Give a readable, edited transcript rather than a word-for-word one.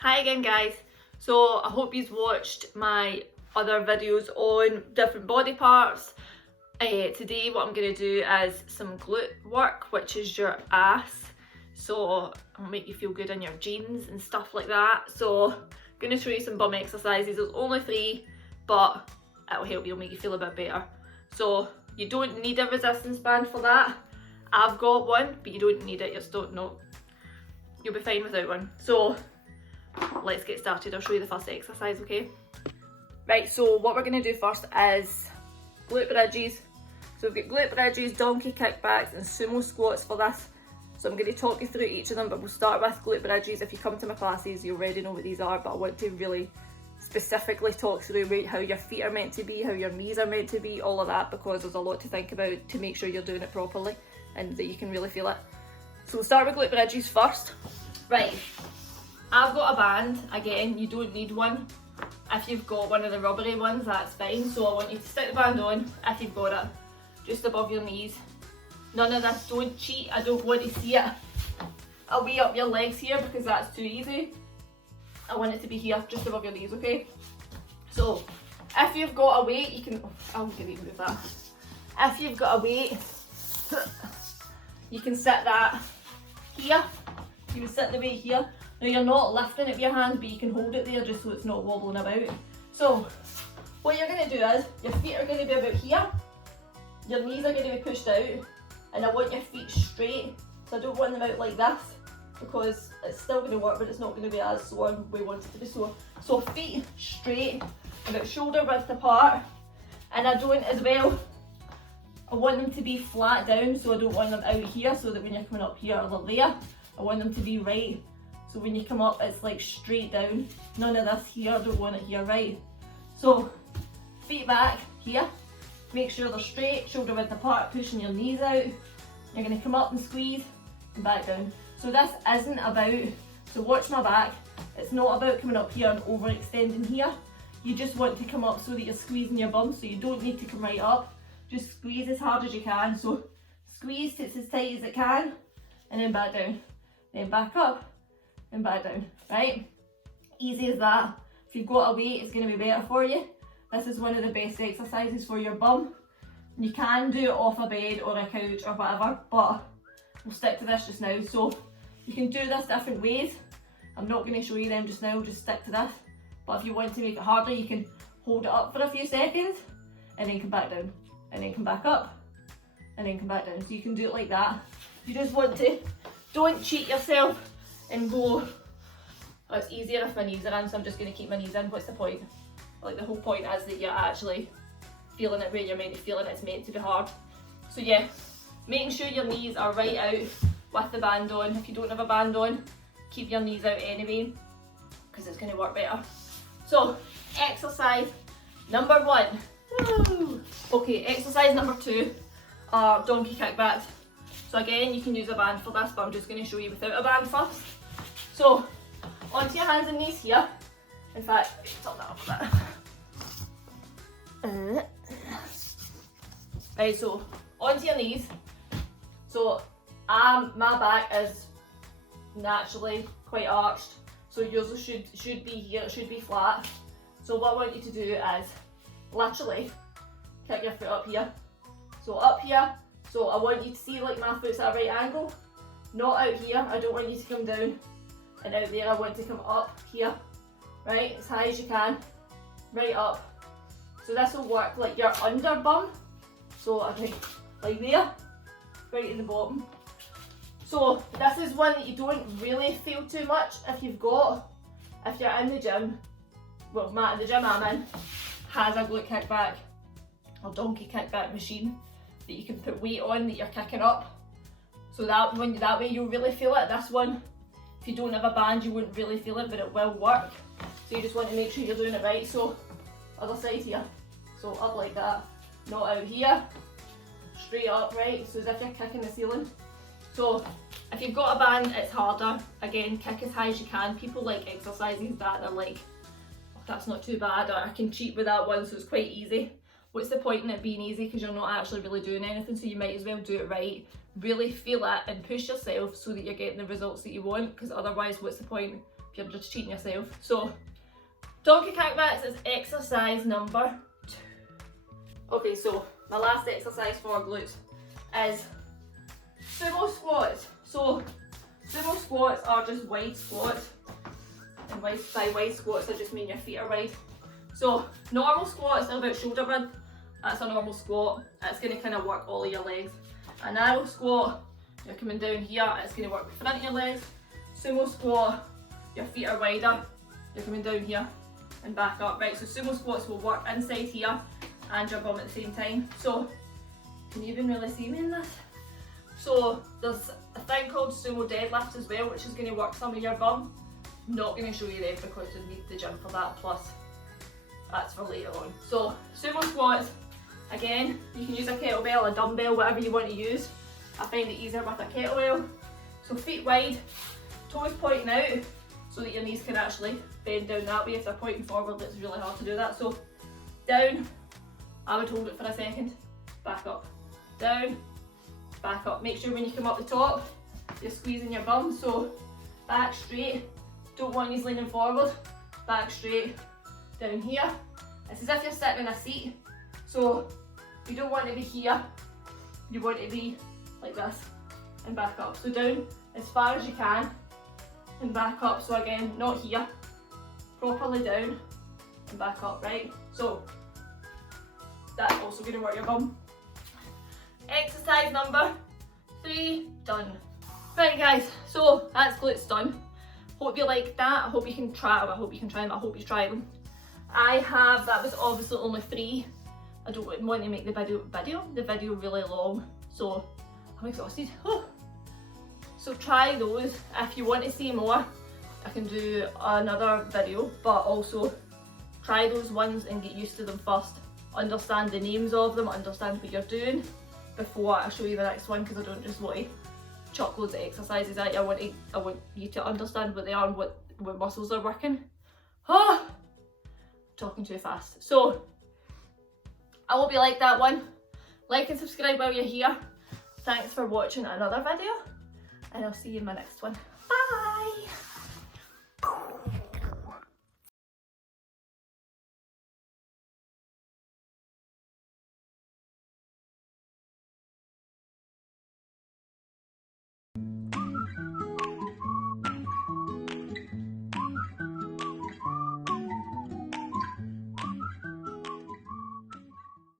Hi again guys. So I hope you've watched my other videos on different body parts. Today what I'm going to do is some glute work, which is your ass. So I'll make you feel good in your jeans and stuff like that. So I'm going to show you some bum exercises. There's only 3, but it'll help you, make you feel a bit better. So you don't need a resistance band for that. I've got one, but you don't need it. You just don't know. You'll be fine without one. So let's get started. I'll show you the first exercise, okay? Right, so what we're going to do first is glute bridges. So we've got glute bridges, donkey kickbacks and sumo squats for this. So I'm going to talk you through each of them, but we'll start with glute bridges. If you come to my classes, you already know what these are, but I want to really specifically talk through how your feet are meant to be, how your knees are meant to be, all of that, because there's a lot to think about to make sure you're doing it properly and that you can really feel it. So we'll start with glute bridges first. Right. I've got a band. Again, you don't need one. If you've got one of the rubbery ones, that's fine. So I want you to stick the band on, if you've got it, just above your knees. None of this, don't cheat. I don't want to see it away up your legs here because that's too easy. I want it to be here, just above your knees, okay? So, if you've got a weight, you can, I'll give you that. If you've got a weight, you can sit that here. You can sit the weight here. Now you're not lifting it with your hands, but you can hold it there just so it's not wobbling about. So what you're going to do is, your feet are going to be about here, your knees are going to be pushed out, and I want your feet straight. So I don't want them out like this, because it's still going to work, but it's not going to be as sore as we want it to be sore. So feet straight, about shoulder width apart, and I don't as well, I want them to be flat down, so I don't want them out here, so that when you're coming up here or there, I want them to be right. So when you come up, it's like straight down. None of this here, I don't want it here, right? So, feet back here. Make sure they're straight, shoulder width apart, pushing your knees out. You're gonna come up and squeeze, and back down. So this isn't about, so watch my back. It's not about coming up here and overextending here. You just want to come up so that you're squeezing your bum, so you don't need to come right up. Just squeeze as hard as you can. So, squeeze till it's as tight as it can, and then back down. Then back up, and back down, right? Easy as that. If you've got a weight, it's going to be better for you. This is one of the best exercises for your bum. You can do it off a bed or a couch or whatever, but we'll stick to this just now. So you can do this different ways. I'm not going to show you them just now, just stick to this. But if you want to make it harder, you can hold it up for a few seconds and then come back down, and then come back up and then come back down. So you can do it like that. You just want to, don't cheat yourself and go, oh, it's easier if my knees are in, so I'm just going to keep my knees in. What's the point? Like, the whole point is that you're actually feeling it where you're meant to feel it. It's meant to be hard. So yeah, making sure your knees are right out with the band on. If you don't have a band on, keep your knees out anyway, because it's going to work better. So exercise number 1. Woo! Okay, exercise number 2 are donkey kickbacks. So again, you can use a band for this, but I'm just going to show you without a band first. So, onto your hands and knees here. In fact, turn that up a bit. Right, so onto your knees. So, my back is naturally quite arched, so yours should be here. It should be flat. So what I want you to do is literally kick your foot up here. So up here. So I want you to see like my foot's at a right angle, not out here. I don't want you to come down and out there. I want to come up here, right, as high as you can, right up. So this will work like your under bum. So I think like there, right in the bottom. So this is one that you don't really feel too much if you're in the gym. Well, the gym I'm in has a glute kickback or donkey kickback machine that you can put weight on that you're kicking up. So that way you'll really feel it. This one, if you don't have a band, you wouldn't really feel it, but it will work. So you just want to make sure you're doing it right. So other side here. So up like that, not out here, straight up, right? So as if you're kicking the ceiling. So if you've got a band, it's harder. Again, kick as high as you can. People like exercises that they're like, oh, that's not too bad, or I can cheat with that one, so it's quite easy. What's the point in it being easy, because you're not actually really doing anything, so you might as well do it right. Really feel it and push yourself so that you're getting the results that you want, because otherwise what's the point? if you're just cheating yourself. So donkey kickbacks is exercise number 2. Okay, so my last exercise for glutes is sumo squats. So sumo squats are just wide squats, and by wide squats I just mean your feet are wide. So normal squats are about shoulder width. That's a normal squat. It's going to kind of work all of your legs. A narrow squat, you're coming down here, it's going to work the front of your legs. Sumo squat, your feet are wider, you're coming down here and back up. Right, so sumo squats will work inside here and your bum at the same time. So, can you even really see me in this? So, there's a thing called sumo deadlifts as well, which is going to work some of your bum. I'm not going to show you them because you need the gym for that, plus that's for later on. So, sumo squats, again, you can use a kettlebell, a dumbbell, whatever you want to use. I find it easier with a kettlebell. So feet wide, toes pointing out so that your knees can actually bend down that way. If they're pointing forward, it's really hard to do that. So down, I would hold it for a second, back up, down, back up. Make sure when you come up the top, you're squeezing your bum. So back straight, don't want you leaning forward, back straight, down here. It's as if you're sitting in a seat. So you don't want to be here, you want to be like this and back up. So down as far as you can and back up. So again, not here, properly down and back up, right? So that's also going to work your bum. Exercise number 3, done. Right guys, so that's glutes done. Hope you like that. I hope you can try them. I hope you can try them. I hope you try them. That was obviously only 3. I don't want to make the video really long, so I'm exhausted. So try those. If you want to see more, I can do another video, but also try those ones and get used to them first. Understand the names of them, understand what you're doing before I show you the next one, because I don't just want to chuck loads of exercises at you. I want you to understand what they are and what muscles are working. Talking too fast. So I hope you like that one. Like and subscribe while you're here. Thanks for watching another video, and I'll see you in my next one. Bye!